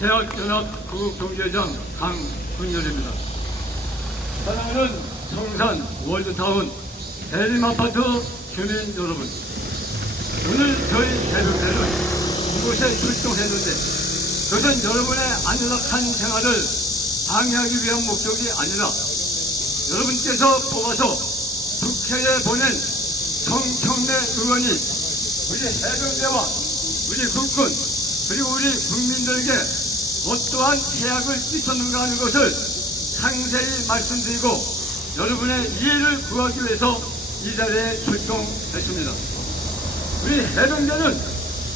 대학연합구경제장 강근열입니다. 사랑하는 성산 월드타운 대림아파트 주민 여러분, 오늘 저희 해병대는 이곳에 출동했는데 그것은 여러분의 안락한 생활을 방해하기 위한 목적이 아니라 여러분께서 뽑아서 국회에 보낸 정청래 의원이 우리 해병대와 우리 국군 그리고 우리 국민들에게 어떠한 해악을 끼쳤는가 하는 것을 상세히 말씀드리고 여러분의 이해를 구하기 위해서 이 자리에 출동했습니다. 우리 해병대는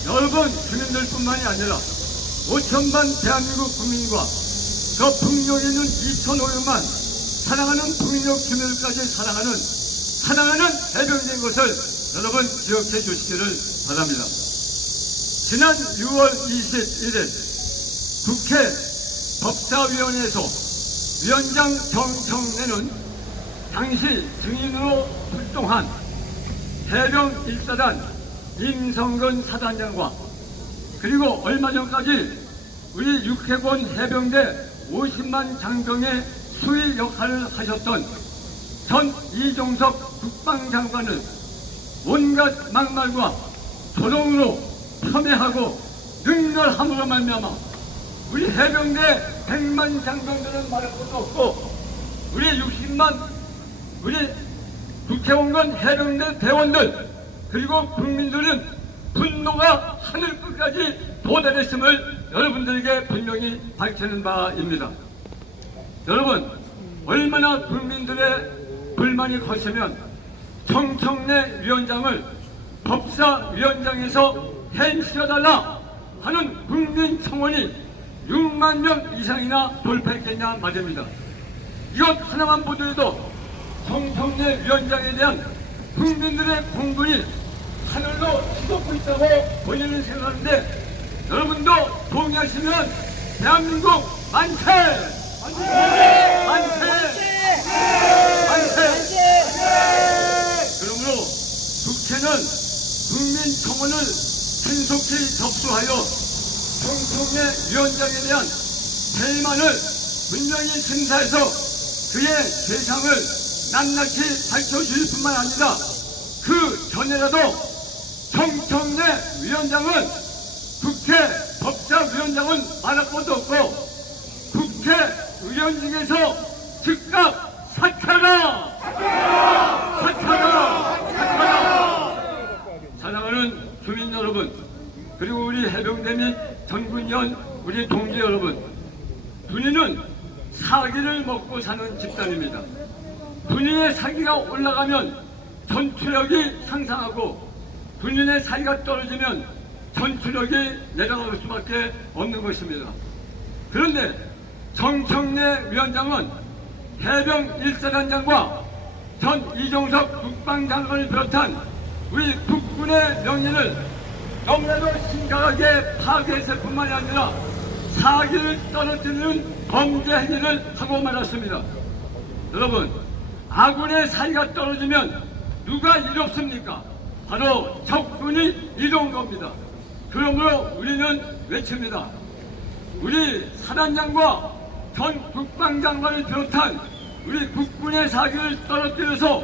여러분 주민들뿐만이 아니라 5천만 대한민국 국민과 저 북녘에 있는 2,500만 사랑하는 북녘 주민들까지 사랑하는 해병대인 것을 여러분 기억해 주시기를 바랍니다. 지난 6월 21일 국회 법사위원회에서 위원장 정청래는 당시 증인으로 출동한 해병 1사단 임성근 사단장과 그리고 얼마 전까지 우리 육해군 해병대 50만 장병의 수위 역할을 하셨던 전 이종석 국방장관을 온갖 막말과 조롱으로 폄훼하고 능멸함으로 말미암아 우리 해병대 100만 장병들은 말할 것도 없고 우리 60만 우리 국회의원 해병대 대원들 그리고 국민들은 분노가 하늘 끝까지 도달했음을 여러분들에게 분명히 밝히는 바입니다. 여러분, 얼마나 국민들의 불만이 커지면 정청래 위원장을 법사위원장에서 해임시켜달라 하는 국민 청원이 6만 명 이상이나 돌파했겠냐 말입니다. 이것 하나만 보더라도 정청래 위원장에 대한 국민들의 공분이 하늘로 치솟고 있다고 본인은 생각하는데 여러분도 동의하시면 대한민국 만세! 만세! 만세! 만세! 그러므로 국회는 국민 청원을 신속히 접수하여 정청래 위원장에 대한 해임안을 분명히 심사해서 그의 죄상을 낱낱이 밝혀주실 뿐만 아니라 그 전에라도 정청래 위원장은 국회 법사위원장은 말할 것도 없고 국회의원 중에서 즉각 사퇴하라! 사퇴하라! 사퇴하라! 사랑하는 주민 여러분 그리고 우리 해병대 및 전군위원 우리 동지 여러분, 군인은 사기를 먹고 사는 집단입니다. 군인의 사기가 올라가면 전투력이 상승하고 군인의 사기가 떨어지면 전투력이 내려갈 수밖에 없는 것입니다. 그런데 정청래 위원장은 해병 1사단장과 전 이종석 국방장관을 비롯한 우리 국군의 명예를 너무나도 심각하게 파괴했을 뿐만이 아니라 사기를 떨어뜨리는 범죄 행위를 하고 말았습니다. 여러분, 아군의 사기가 떨어지면 누가 이롭습니까? 바로 적군이 이로운 겁니다. 그러므로 우리는 외칩니다. 우리 사단장과 전 국방장관을 비롯한 우리 국군의 사기를 떨어뜨려서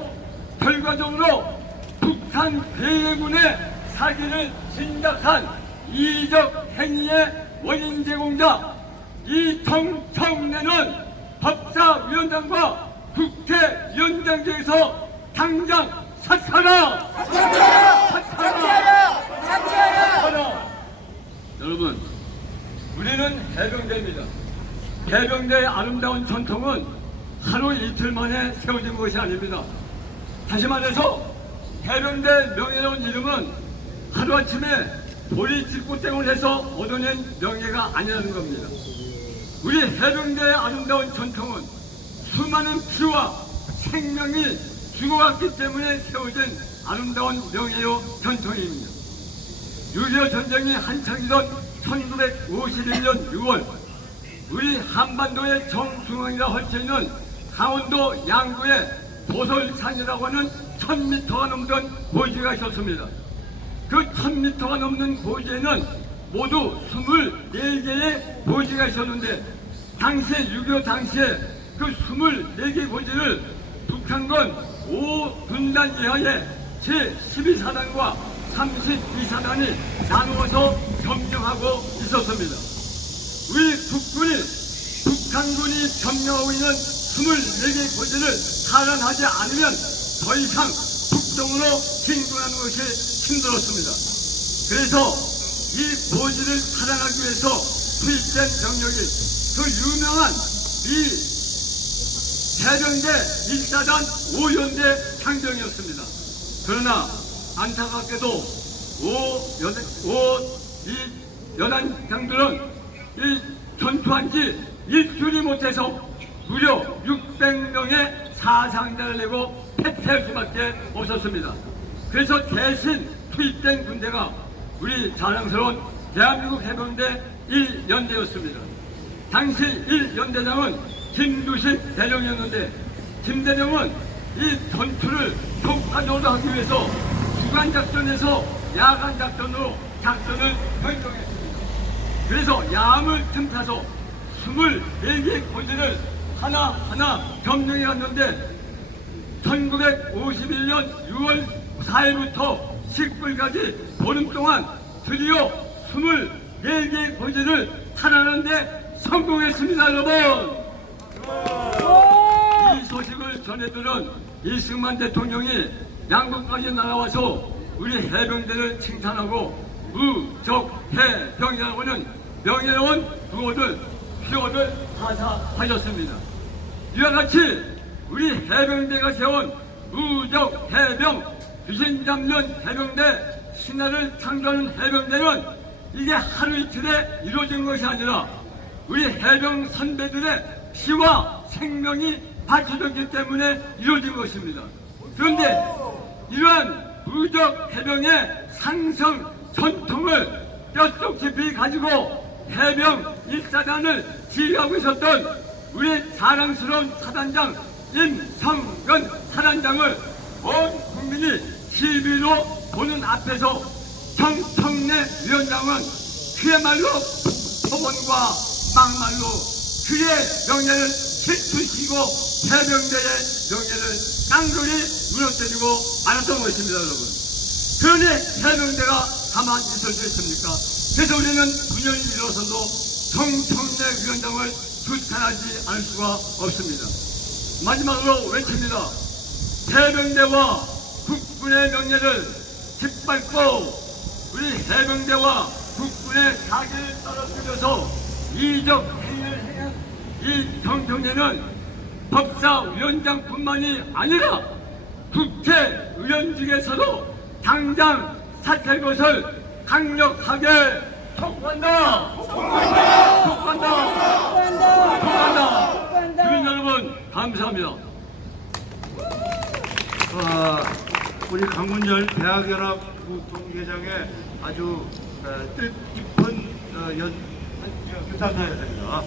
결과적으로 북한 괴뢰군의 사기를 진작한 이적 행위의 원인 제공자 이 정청래는 법사위원장과 국회위원장직에서 당장 사퇴하라! 사퇴하라! 사퇴하라! 사퇴하라! 여러분, 우리는 해병대입니다. 해병대의 아름다운 전통은 하루 이틀 만에 세워진 것이 아닙니다. 다시 말해서 해병대 명예로운 이름은 하루아침에 보리 직구땡을 해서 얻어낸 명예가 아니라는 겁니다. 우리 해병대의 아름다운 전통은 수많은 피와 생명이 죽어갔기 때문에 세워진 아름다운 명예요 전통입니다. 6.25 전쟁이 한창이던 1951년 6월 우리 한반도의 정중앙이라 할 수 있는 강원도 양구에 도솔산이라고 하는 1000m가 넘던 고지가 있었습니다. 그 1000m가 넘는 고지에는 모두 24개의 보지가 있었는데 당시 6.25 당시에 그 24개 보지를 북한군 5분단 이하의 제12사단과 32사단이 나누어서 점령하고 있었습니다. 우리 국군이 북한군이 점령하고 있는 24개 고지를 탈환하지 않으면 더 이상 북동으로 진군하는 것이 힘들었습니다. 그래서 이 고지를 탈환하기 위해서 투입된 병력이 그 유명한 이 해병대 1사단 5연대 상병이었습니다. 그러나 안타깝게도 이 연안장들은 이 전투한 지 일주일이 못해서 무려 600명의 사상자를 내고 패퇴할 수밖에 없었습니다. 그래서 대신 투입된 군대가 우리 자랑스러운 대한민국 해병대 1연대였습니다. 당시 1연대장은 김두식 대령이었는데 김 대령은 이 전투를 효과적으로 하기 위해서 주간작전에서 야간작전으로 작전을 변경했습니다. 그래서 야암을 틈타서 24개의 고지를 하나하나 점령해 갔는데 1951년 6월 4일부터 10일까지 보름 동안 드디어 24개의 고지를 탈환하는데 성공했습니다, 여러분. 이 소식을 전해들은 이승만 대통령이 양국까지 날아와서 우리 해병대를 칭찬하고 무적해병이라고는 명예로운 구호를 하사하셨습니다. 이와 같이 우리 해병대가 세운 무적해병 귀신 잡는 해병대 신화를 창조하는 해병대는 이게 하루 이틀에 이루어진 것이 아니라 우리 해병 선배들의 피와 생명이 바쳐졌기 때문에 이루어진 것입니다. 그런데 이러한 무적 해병의 상성 전통을 뼛속 깊이 가지고 해병 1사단을 지휘하고 있었던 우리 자랑스러운 사단장 임성근 사단장을 온 국민이 TV로 보는 앞에서 정청래 위원장은 그야말로 폭언과 막말로 그의 명예를 실투시키고 해병대의 명예를 깡그리 무너뜨리고 말았던 것입니다, 여러분. 그러니 해병대가 가만히 있을 수 있습니까? 그래서 우리는 9년이 일어서도 정청래 위원장을 규탄하지 않을 수가 없습니다. 마지막으로 외칩니다. 해병대와 국군의 명예를 짓밟고 우리 해병대와 국군의 가계를 떨어뜨려서 이적 행위를 행한 이 정청래는 법사위원장뿐만이 아니라 국회의원직에서도 당장 사퇴할 것을 강력하게 촉구한다. 주민 여러분 감사합니다. 우리 강문열 대학연합 동계장의 아주 뜻깊은 유탄사였습니다.